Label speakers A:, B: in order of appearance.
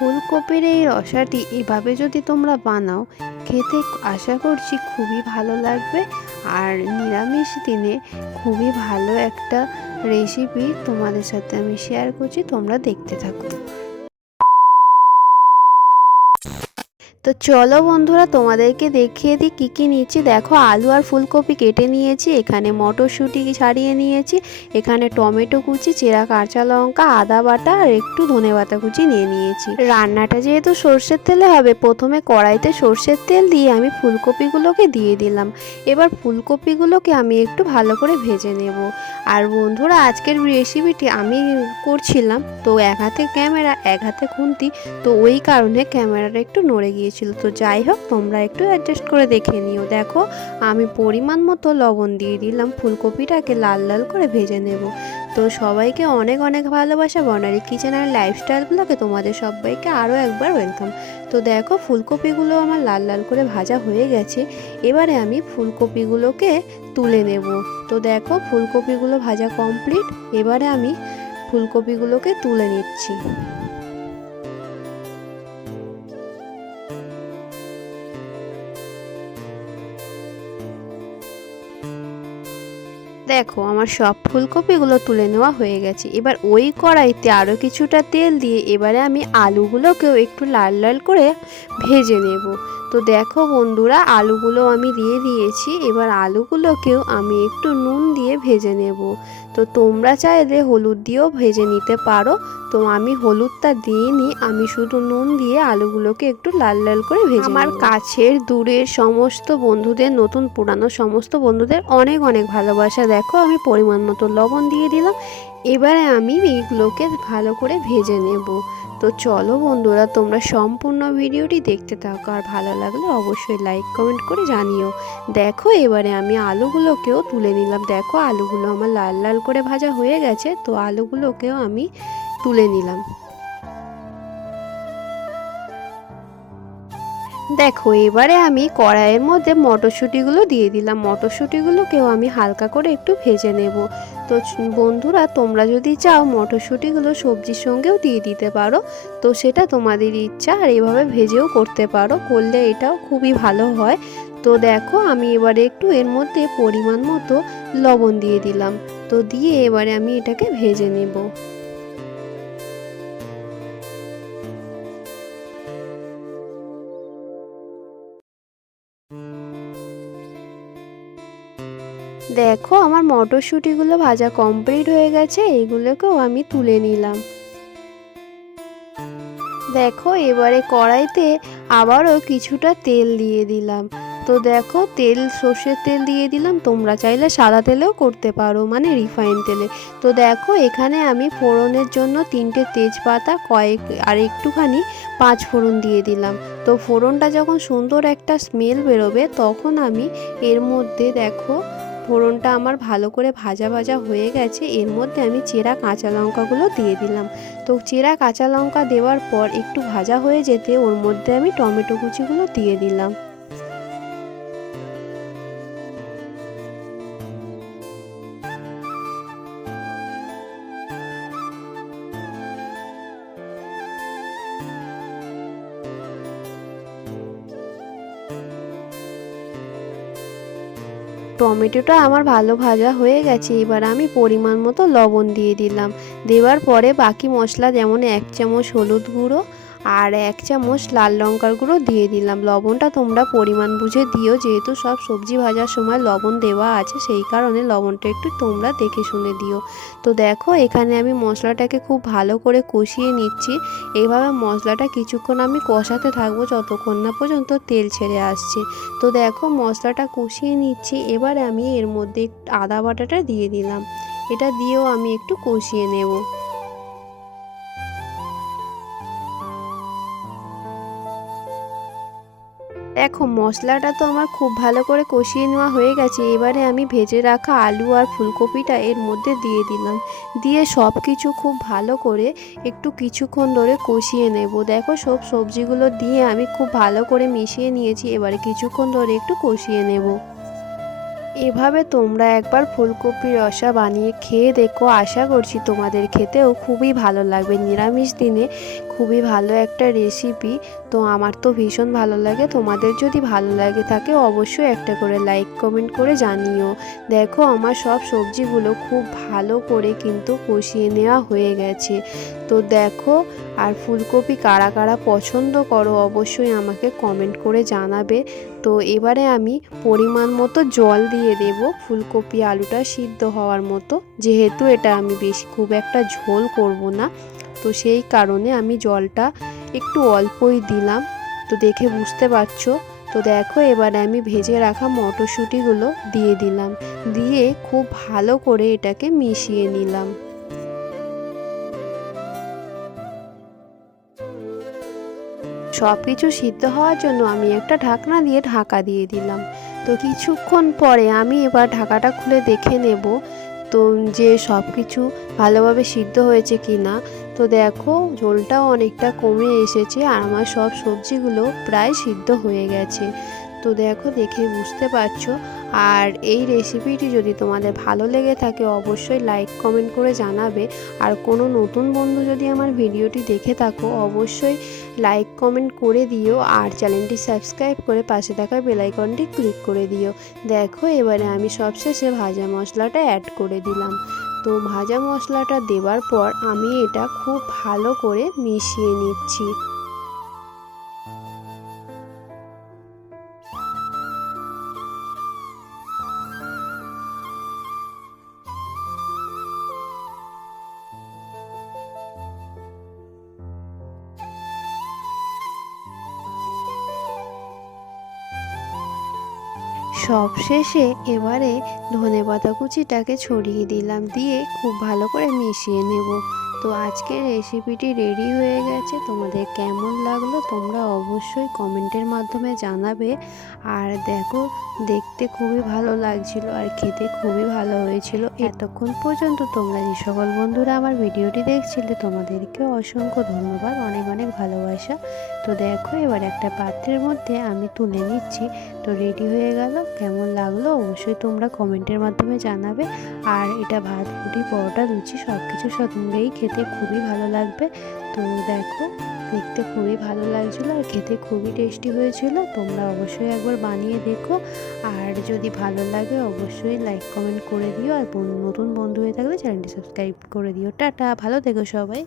A: ফুলকপির এই রসাটি এভাবে যদি তোমরা বানাও, খেতে আশা করছি খুবই ভালো লাগবে। আর নিরামিষ দিনে খুবই ভালো একটা রেসিপি তোমাদের সাথে আমি শেয়ার করছি, তোমরা দেখতে থাকো। তো চলো বন্ধুরা, তোমাদেরকে দেখিয়ে দিই কী কী নিয়েছি। দেখো, আলু আর ফুলকপি কেটে নিয়েছি, এখানে মটরশুঁটি ছাড়িয়ে নিয়েছি, এখানে টমেটো কুচি, চেরা কাঁচা লঙ্কা, আদা বাটা আর একটু ধনে পাতা কুচি নিয়ে নিয়েছি। রান্নাটা যেহেতু সর্ষের তেলে হবে, প্রথমে কড়াইতে সর্ষের তেল দিয়ে আমি ফুলকপিগুলোকে দিয়ে দিলাম। এবার ফুলকপিগুলোকে আমি একটু ভালো করে ভেজে নেব। আর বন্ধুরা, আজকের রেসিপিটি আমি করছিলাম, তো এক হাতে ক্যামেরা, এক হাতে খুন্তি, তো ওই কারণে ক্যামেরাটা একটু নড়ে গিয়েছিল তো যাই হোক, তোমরা একটু অ্যাডজাস্ট করে দেখে নিও। দেখো, আমি পরিমাণ মতো লবণ দিয়ে দিলাম। ফুলকপিটাকে লাল লাল করে ভেজে নেব। তো সবাইকে অনেক অনেক ভালোবাসা। বনারি কিচেন আর লাইফস্টাইলগুলোকে তোমাদের সবাইকে আরও একবার ওয়েলকাম তো দেখো, ফুলকপিগুলো আমার লাল লাল করে ভাজা হয়ে গেছে। এবারে আমি ফুলকপিগুলোকে তুলে নেব। তো দেখো, ফুলকপিগুলো ভাজা কমপ্লিট এবারে আমি ফুলকপিগুলোকে তুলে নিচ্ছি। দেখো, আমার সব ফুলকপিগুলো তুলে নেওয়া হয়ে গেছে। এবার ওই কড়াইতে আরও কিছুটা তেল দিয়ে এবারে আমি আলুগুলোকেও একটু লাল লাল করে ভেজে নেব। তো দেখো বন্ধুরা আলুগুলো আমি দিয়ে দিয়েছি। এবার আলুগুলোকেও আমি একটু নুন দিয়ে ভেজে নেব। তো তোমরা চাইলে হলুদ দিয়েও ভেজে নিতে পারো। তো আমি হলুদটা দিইনি আমি শুধু নুন দিয়ে আলুগুলোকে একটু লাল লাল করে ভেজে আমার কাছের দূরের সমস্ত বন্ধুদের নতুন পুরানো সমস্ত বন্ধুদের অনেক অনেক ভালোবাসা। দেখো আমি পরিমাণ মতো লবণ দিয়ে দিলাম। এবারে আমি এইগুলোকে ভালো করে ভেজে নেব। তো চলো বন্ধুরা, তোমরা সম্পূর্ণ ভিডিওটি দেখতে থাকো। আর ভালো লাগলে অবশ্যই লাইক কমেন্ট করে জানিও। দেখো, এবারে আমি আলুগুলোকেও তুলে নিলাম। দেখো, আলুগুলো আমার লাল লাল করে ভাজা হয়ে গেছে, তো আলুগুলোকেও আমি তুলে নিলাম। দেখো, এবারে আমি কড়াইয়ের মধ্যে মটরশুঁটিগুলো দিয়ে দিলাম। মটরশুঁটিগুলোকেও আমি হালকা করে একটু ভেজে নেব। তো বন্ধুরা, তোমরা যদি চাও মটরশুঁটিগুলো সবজির সঙ্গেও দিয়ে দিতে পারো, তো সেটা তোমাদের ইচ্ছা, আর এভাবে ভেজেও করতে পারো। করলে এটাও খুবই ভালো হয়। তো দেখো, আমি এবারে একটু এর মধ্যে পরিমাণ মতো লবণ দিয়ে দিলাম। তো দিয়ে এবারে আমি এটাকে ভেজে নেব। দেখো, আমার মটরশুঁটিগুলো ভাজা কমপ্লিট হয়ে গেছে, এগুলোকেও আমি তুলে নিলাম। দেখো, এবারে কড়াইতে আবারও কিছুটা তেল দিয়ে দিলাম। তো দেখো, তেল, সর্ষের তেল দিয়ে দিলাম, তোমরা চাইলে সাদা তেলেও করতে পারো মানে রিফাইন তেলে। তো দেখো, এখানে আমি ফোড়নের জন্য তিনটে তেজপাতা, কয়েক আর একটুখানি পাঁচ ফোড়ন দিয়ে দিলাম। তো ফোড়নটা যখন সুন্দর একটা স্মেল বেরোবে, তখন আমি এর মধ্যে দেখো ফোড়নটা আমার ভালো করে ভাজা ভাজা হয়ে গেছে, এর মধ্যে আমি চেরা কাঁচা লঙ্কাগুলো দিয়ে দিলাম। তো চেরা কাঁচা লঙ্কা দেওয়ার পর একটু ভাজা হয়ে যেতে ওর মধ্যে আমি টমেটো কুচিগুলো দিয়ে দিলাম। টমেটোটা আমার ভালো ভাজা হয়ে গেছে, এবার আমি পরিমাণ মতো লবণ দিয়ে দিলাম। দেওয়ার পরে বাকি মশলা যেমন এক চামচ হলুদ গুঁড়ো আর এক চামচ লাল লঙ্কার গুঁড়ো দিয়ে দিলাম। লবণটা তোমরা পরিমাণ বুঝে দিও, যেহেতু সব সবজি ভাজার সময় লবণ দেওয়া আছে, সেই কারণে লবণটা একটু তোমরা দেখে শুনে দিও। তো দেখো, এখানে আমি মশলাটাকে খুব ভালো করে কষিয়ে নিচ্ছি। এইভাবে মশলাটা কিছুক্ষণ আমি কষাতে থাকব যতক্ষণ না পর্যন্ত তেল ছেড়ে আসছে। তো দেখো, মশলাটা কষিয়ে নিচ্ছি। এবারে আমি এর মধ্যে আদা বাটাটা দিয়ে দিলাম। এটা দিয়েও আমি একটু কষিয়ে নেব। দেখো, মশলাটা তো আমার খুব ভালো করে কষিয়ে নেওয়া হয়ে গেছে। এবারে আমি ভেজে রাখা আলু আর ফুলকপিটা এর মধ্যে দিয়ে দিলাম। দিয়ে সব কিছু খুব ভালো করে একটু কিছুক্ষণ ধরে কষিয়ে নেব। দেখো, সব সবজিগুলো দিয়ে আমি খুব ভালো করে মিশিয়ে নিয়েছি। এবারে কিছুক্ষণ ধরে একটু কষিয়ে নেব। এভাবে তোমরা একবার ফুলকপির রসা বানিয়ে খেয়ে দেখো। আশা করছি তোমাদের খেতেও খুবই ভালো লাগবে। নিরামিষ দিনে খুবই ভালো একটা রেসিপি তো আমার তো ভীষণ ভালো লাগে। তোমাদের যদি ভালো লাগে থাকে অবশ্যই একটা করে লাইক কমেন্ট করে জানিও। দেখো আমার সব সবজিগুলো খুব ভালো করে কিন্তু কষিয়ে নেওয়া হয়ে গেছে। তো দেখো আর ফুলকপি কারা কারা পছন্দ করো অবশ্যই আমাকে কমেন্ট করে জানাবে। তো এবারে আমি পরিমাণ মতো জল দিয়ে দেব ফুলকপি আলুটা সিদ্ধ হওয়ার মতো। যেহেতু এটা আমি বেশি খুব একটা ঝোল করব না, তো সেই কারণে আমি জলটা একটু অল্পই দিলাম। তো দেখে বুঝতে পারছ? তো দেখো এবারে আমি ভেজে রাখা মটরশুঁটিগুলো দিয়ে দিলাম। দিয়ে খুব ভালো করে এটাকে মিশিয়ে নিলাম। সব কিছু সিদ্ধ হওয়ার জন্য আমি একটা ঢাকনা দিয়ে ঢাকা দিয়ে দিলাম। তো কিছুক্ষণ পরে আমি এবার ঢাকাটা খুলে দেখে নেব তো যে সব কিছু ভালোভাবে সিদ্ধ হয়েছে কি না তো দেখো, ঝোলটাও অনেকটা কমে এসেছে আর আমার সব সবজিগুলো প্রায় সিদ্ধ হয়ে গেছে। তো দেখো দেখে বুঝতে পারছ। আর এই রেসিপিটি যদি তোমাদের ভালো লেগে থাকে, অবশ্যই লাইক কমেন্ট করে জানাবে। আর কোনো নতুন বন্ধু যদি আমার ভিডিওটি দেখে থাকো, অবশ্যই লাইক কমেন্ট করে দিও। আর চ্যানেলটি সাবস্ক্রাইব করে পাশে থাকা বেলাইকনটি ক্লিক করে দিও। দেখো এবারে আমি সবশেষে ভাজা মশলাটা অ্যাড করে দিলাম। তো ভাজা মশলাটা দেওয়ার পর আমি এটা খুব ভালো করে মিশিয়ে নিচ্ছি। সব শেষে এবারে ধনে পাতা কুচিটাকে ছড়িয়ে দিলাম দিয়ে খুব ভালো করে মিশিয়ে নেব। তো আজকের রেসিপিটি রেডি হয়ে গেছে। তোমাদের কেমন লাগল তোমরা অবশ্যই কমেন্টের মাধ্যমে জানাবে। আর দেখো, দেখতে খুবই ভালো লাগছিল আর খেতে খুবই ভালো হয়েছিল। এতক্ষণ পর্যন্ত তোমরা যে সকল বন্ধুরা আমার ভিডিওটি দেখছিলে, তোমাদেরকে অসংখ্য ধন্যবাদ, অনেক অনেক ভালোবাসা। তো দেখো, এবার একটা পাত্রের মধ্যে আমি তুলে নিচ্ছি। তো রেডি হয়ে গেল, কেমন লাগল অবশ্যই তোমরা কমেন্টের মাধ্যমে জানাবে। আর এটা ভাত, রুটি, পরোটা, লুচি সব কিছুর সঙ্গেই খেতে খুবই ভালো লাগবে। তো দেখো, দেখতে খুবই ভালো লাগছিল আর খেতে খুবই টেস্টি হয়েছিল। তোমরা অবশ্যই একবার বানিয়ে দেখো। আর যদি ভালো লাগে, অবশ্যই লাইক, কমেন্ট করে দিও। আর নতুন বন্ধু হয়ে থাকলে চ্যানেলটি সাবস্ক্রাইব করে দিও। টাটা, ভালো থেকো সবাই।